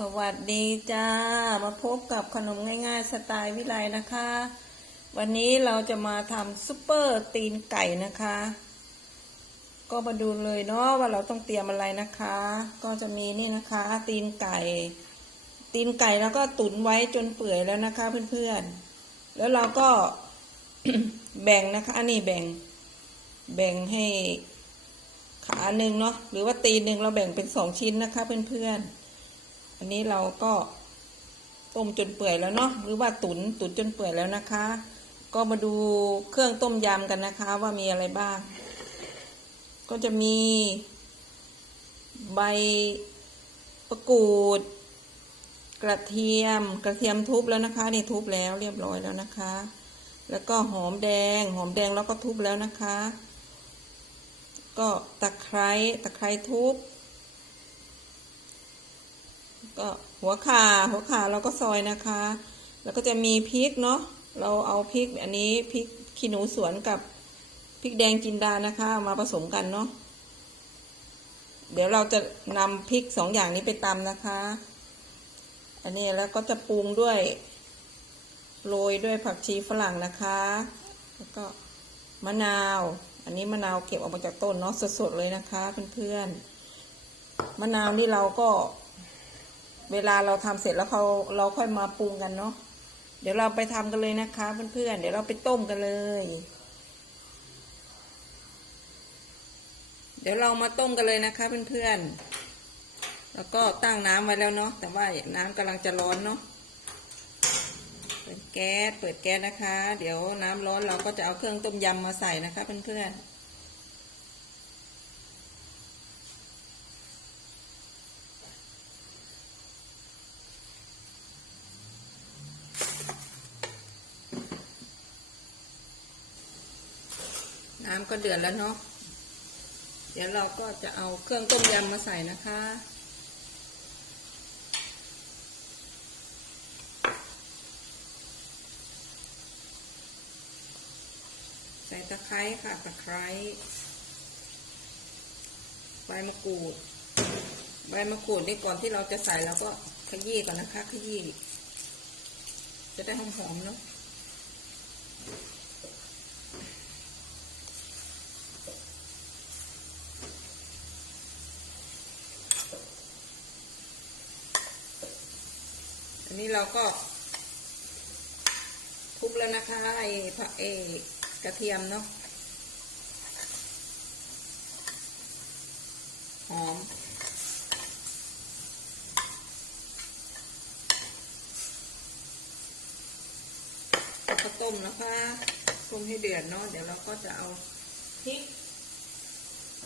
สวัสดีจ้า มาพบกับขนมง่ายๆ สไตล์วิไลนะคะ วันนี้เราจะมาทำซุปเปอร์ตีนไก่นะคะ ก็มาดูเลยเนาะว่าเราต้องเตรียมอะไรนะคะ ก็จะมีนี่นะคะ ตีนไก่ ตีนไก่แล้วก็ตุ๋นไว้จนเปื่อยแล้วนะคะเพื่อนๆ แล้วเราก็แบ่งนะคะ อันนี้แบ่ง แบ่งให้ขาหนึ่งเนาะหรือว่าตีนหนึ่งเราแบ่งเป็นสองชิ้นนะคะเพื่อนๆ อันนี้เราก็ต้มจนเปื่อยแล้วเนาะหรือว่าตุนตุนจนเปื่อยแล้วนะคะ ก็มาดูเครื่องต้มยำกันนะคะว่ามีอะไรบ้าง ก็จะมีใบประกูด กระเทียมกระเทียมทุบแล้วนะคะนี่ทุบแล้วเรียบร้อยแล้วนะคะ แล้วก็หอมแดง หอมแดงแล้วก็ทุบแล้วนะคะ ก็ตะไคร้ตะไคร้ทุบ ก็หัวข่าหัวข่าเราก็ซอยนะคะ แล้วก็จะมีพริกเนาะเราเอาพริกอันนี้พริกขี้หนูสวนกับพริกแดงจินดานะคะมาผสมกันเนาะเดี๋ยวเราจะนำพริกสองอย่างนี้ไปตำนะคะ อันนี้แล้วก็จะปรุงด้วยโรยด้วยผักชีฝรั่งนะคะ แล้วก็มะนาว อันนี้มะนาวเก็บออกมาจากต้นเนาะสดๆเลยนะคะเพื่อนๆมะนาวนี่เราก็ เวลาเราทำเสร็จแล้วเขาเราค่อยมาปรุงกันเนาะเดี๋ยวเราไปทำกันเลยนะคะเพื่อนๆเดี๋ยวเราไปต้มกันเลย เดี๋ยวเรามาต้มกันเลยนะคะเพื่อนๆแล้วก็ตั้งน้ำไว้แล้วเนาะแต่ว่าน้ำกำลังจะร้อนเนาะเปิดแก๊สเปิดแก๊สนะคะ เดี๋ยวน้ำร้อนเราก็จะเอาเครื่องต้มยำมาใส่นะคะเพื่อนๆ ก็เดือดแล้วเนาะ เดี๋ยวเราก็จะเอาเครื่องต้มยำมาใส่นะคะ ใส่ตะไคร้ค่ะ ตะไคร้ใบมะกรูด ใบมะกรูดนี่ก่อนที่เราจะใส่เราก็ขยี้ก่อนนะคะ ขยี้จะได้หอมๆเนาะ นี้เราก็คลุกแล้วนะคะไอ้ผักเอกระเทียมเนาะหอม ก็ต้มนะคะต้มให้เดือดเนาะเดี๋ยวเราก็จะเอาพริก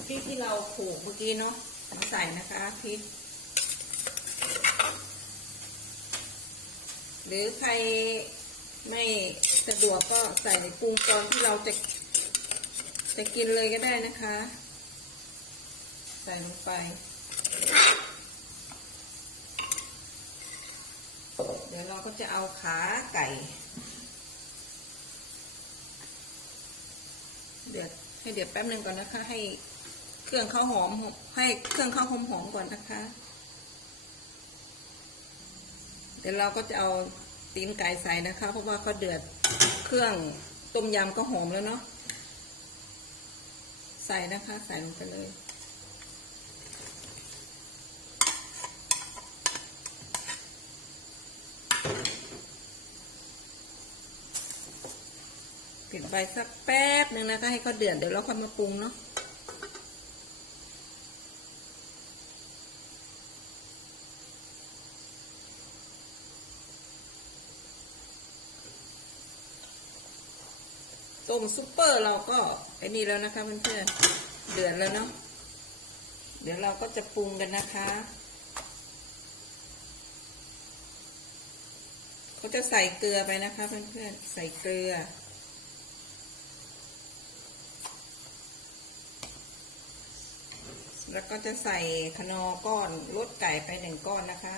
พริกที่เราโขลกเมื่อกี้เนาะมาใส่นะคะพริก หรือใครไม่สะดวกก็ใส่ในปรุงตอนที่เราจะจะกินเลยก็ได้นะคะ ใส่ลงไปเดี๋ยวเราก็จะเอาขาไก่ เดือดให้เดือดแป๊บหนึ่งก่อนนะคะ ให้เครื่องข้าวหอมให้เครื่องข้าวหอมหอมก่อนนะคะ เดี๋ยวเราก็จะเอาตีนไก่ใส่นะคะ เพราะว่าเขาเดือดเครื่องต้มยำก็หอมแล้วเนาะใส่นะคะ ใส่ลงไปเลย ปิดไฟสักแป๊บหนึ่งนะคะ ให้เขาเดือดเดี๋ยวเราค่อยมาปรุงเนาะ ต้มซุปเปอร์เราก็ไอ้นี่แล้วนะคะเพื่อนๆเดือดแล้วเนาะเดี๋ยวเราก็จะปรุงกันนะคะ เขาจะใส่เกลือไปนะคะเพื่อนๆใส่เกลือ แล้วก็จะใส่ขนอก้อนลดไก่ไปหนึ่งก้อนนะคะ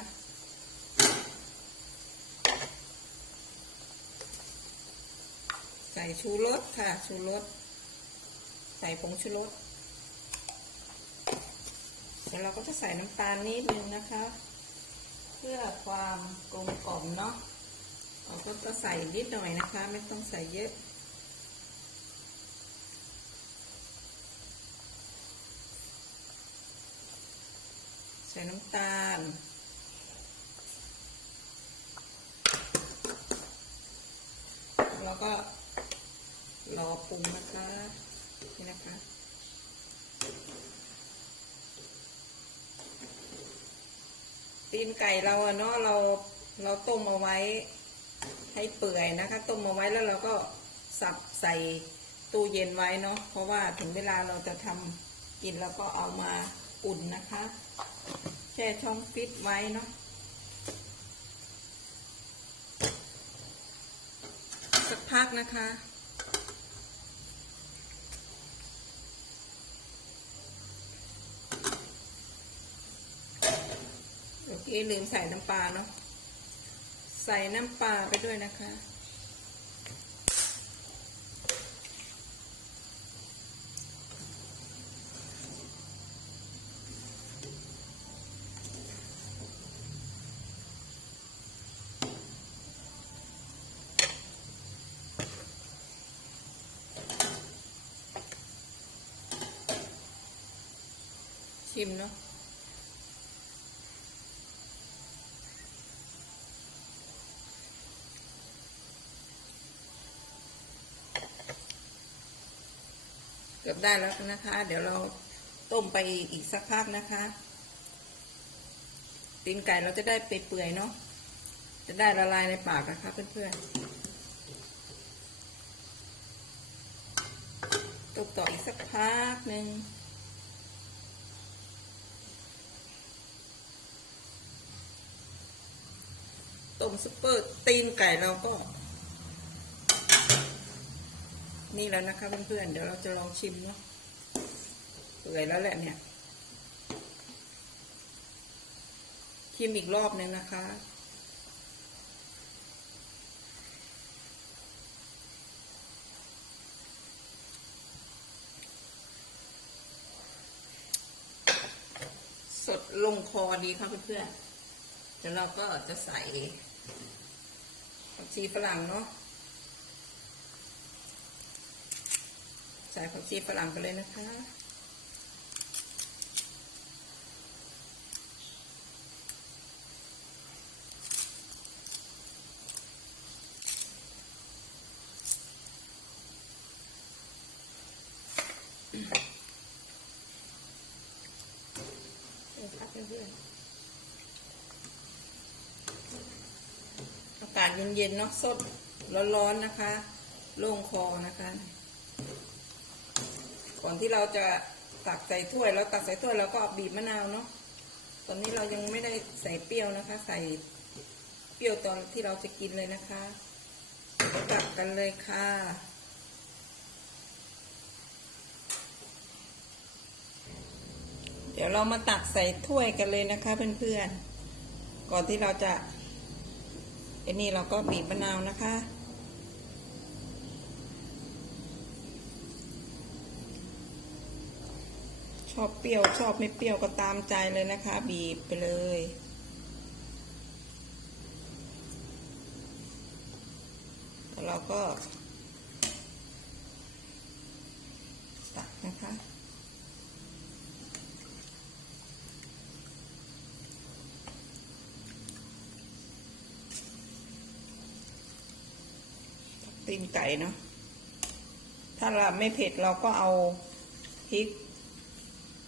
ใส่ชูรสค่ะ ชูรส ใส่ผงชูรสแล้วเราก็จะใส่น้ำตาลนิดนึงนะคะ เพื่อความกลมกล่อมเนาะเราก็จะใส่นิดหน่อยนะคะ ไม่ต้องใส่เยอะใส่น้ำตาล แล้วก็ รอปรุงนะคะนี่นะคะตีนไก่เราอะเนาะเราเราต้มเอาไว้ให้เปื่อยนะคะ ต้มเอาไว้แล้วเราก็สับใส่ตู้เย็นไว้เนาะเพราะว่าถึงเวลาเราจะทำกินแล้วก็เอามาอุ่นนะคะ แช่ช่องฟิตไว้เนาะสักพักนะคะ เมื่อ กี้ลืมใส่น้ำปลาเนาะ ใส่น้ำปลาไปด้วยนะคะ ชิมเนาะ เกือบได้แล้วนะคะ เดี๋ยวเราต้มไปอีกสักพักนะคะตีนไก่เราจะได้เปื่อยๆเนาะจะได้ละลายในปากนะคะเพื่อนๆต้มต่ออีกสักพักหนึ่งต้มซุปเปอร์ตีนไก่เราก็ นี่แล้วนะคะเพื่อนๆเดี๋ยวเราจะลองชิมเนาะเปื่อยแล้วแหละเนี่ย ชิมอีกรอบหนึ่งนะคะสดลงคอดีค่ะเพื่อนๆเดี๋ยวเราก็จะใส่ผักชีฝรั่งเนาะ ใส่ผักชีฝรั่งไปเลยนะคะอากาศเย็นๆเนาะสดร้อนๆนะคะ โล่งคอนะคะ อนที่เราจะตักใส่ถ้วยเราตักใส่ถ้วยเราก็บีบมะนาวเนาะตอนนี้เรายังไม่ได้ใส่เปรี้ยวนะคะ ใส่เปรี้ยวตอนที่เราจะกินเลยนะคะตักกันเลยค่ะเดี๋ยวเรามาตักใส่ถ้วยกันเลยนะคะเพื่อนๆ ก่อนที่เราจะไอ้นี่เราก็บีบมะนาวนะคะ ชอบเปรี้ยวชอบไม่เปรี้ยวก็ตามใจเลยนะคะ บีบไปเลยแล้วเราก็ ตักนะคะตีนไก่เนาะถ้าเราไม่เผ็ดเราก็เอาพริก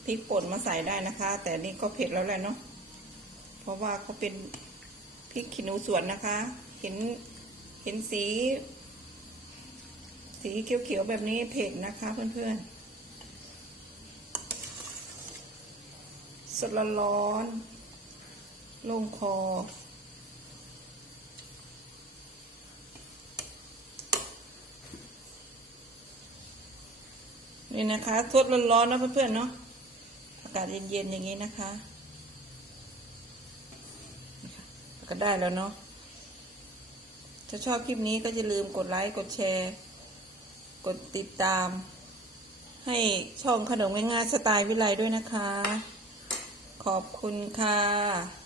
พริกป่นมาใส่ได้นะคะ แต่นี่ก็เผ็ดแล้วแหละเนาะเพราะว่าเขาเป็นพริกขี้หนูสวนนะคะ เห็นเห็นสี สีเขียวๆแบบนี้เผ็ดนะคะเพื่อนๆสดร้อนๆลงคอ นี่นะคะทดร้อนๆนะเพื่อนๆเนาะากาศเย็นๆอย่างนี้นะคะก็ได้แล้วเนาะถ้าชอบคลิปนี้ก็จะลืมกดไลค์ กดแชร์ กดติดตาม ให้ช่องขนมง่ายๆสไตล์วิไลด้วยนะคะ ขอบคุณค่ะ